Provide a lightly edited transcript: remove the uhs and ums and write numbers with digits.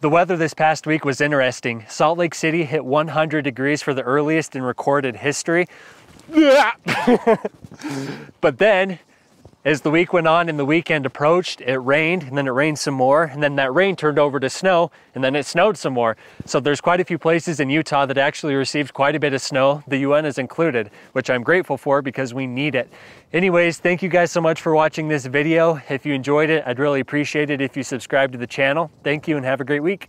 The weather this past week was interesting. Salt Lake City hit 100 degrees for the earliest in recorded history. But then, as the week went on and the weekend approached, it rained, and then it rained some more, and then that rain turned over to snow, and then it snowed some more. So there's quite a few places in Utah that actually received quite a bit of snow, the Uintas included, which I'm grateful for because we need it. Anyways, thank you guys so much for watching this video. If you enjoyed it, I'd really appreciate it if you subscribe to the channel. Thank you and have a great week.